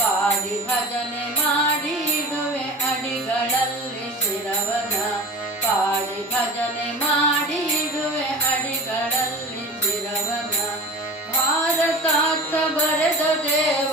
ಪಾಡಿ ಭಜನೆ ಮಾಡಿರುವೆ ಅಡಿಗಳಲ್ಲಿ ಶಿರವನ ಪಾಡಿ ಭಜನೆ ಮಾಡಿರುವೆ ಅಡಿಗಳಲ್ಲಿ ಶಿರವನ ಭಾರತಾತ ಬರೆದ ದೇವ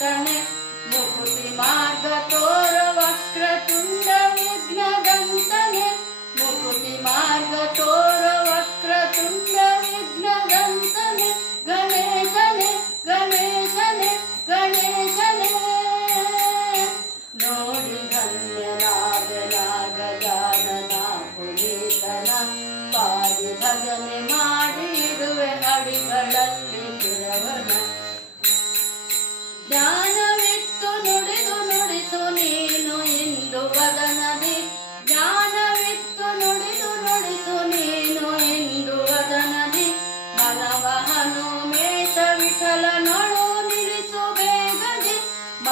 मुकुटि मार्गतोरवक्र तुण्ड विघ्नगंसने मुकुटि मार्गतोरवक्रतुण्ड विघ्नगंसने गणेश गणेशने गणेशने नोरि भागारे धनं भगने मा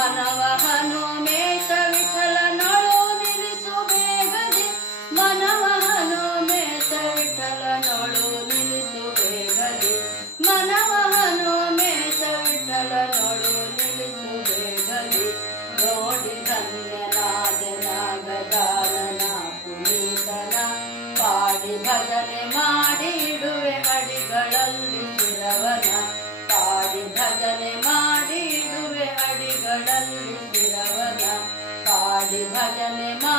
ಮಾನವ ಹನುಮೇತ ವಿಠಲ ನಳೋ ನಿಲ್ಲಿಸು ಬೇಗದೆ ಮಾನವ ಹನುಮೇತ ವಿಠಲ ನಳೋ ನಿಲ್ಲಿಸು ಬೇಗದೆ ಮಾನವ ಹನುಮೇತ ವಿಠಲ ನಳೋ ನಿಲ್ಲಿಸು ಬೇಗದೆ ನೋಡಿ ಧನ್ಯನಾದನಾಗದಾರನ ಪುನೀತನ ಪಾಡಿ ಭಜನೆ ಮಾಡಿಡುವೆ ಅಡಿಗಳಲ್ಲಿ ಚಿರವನ ಪಾಡಿ ಭಜನೆ ಗಳಲ್ಲಿ ಬಿಡವನ ಕಾಡಿ ಭಜನೆ ಮಾ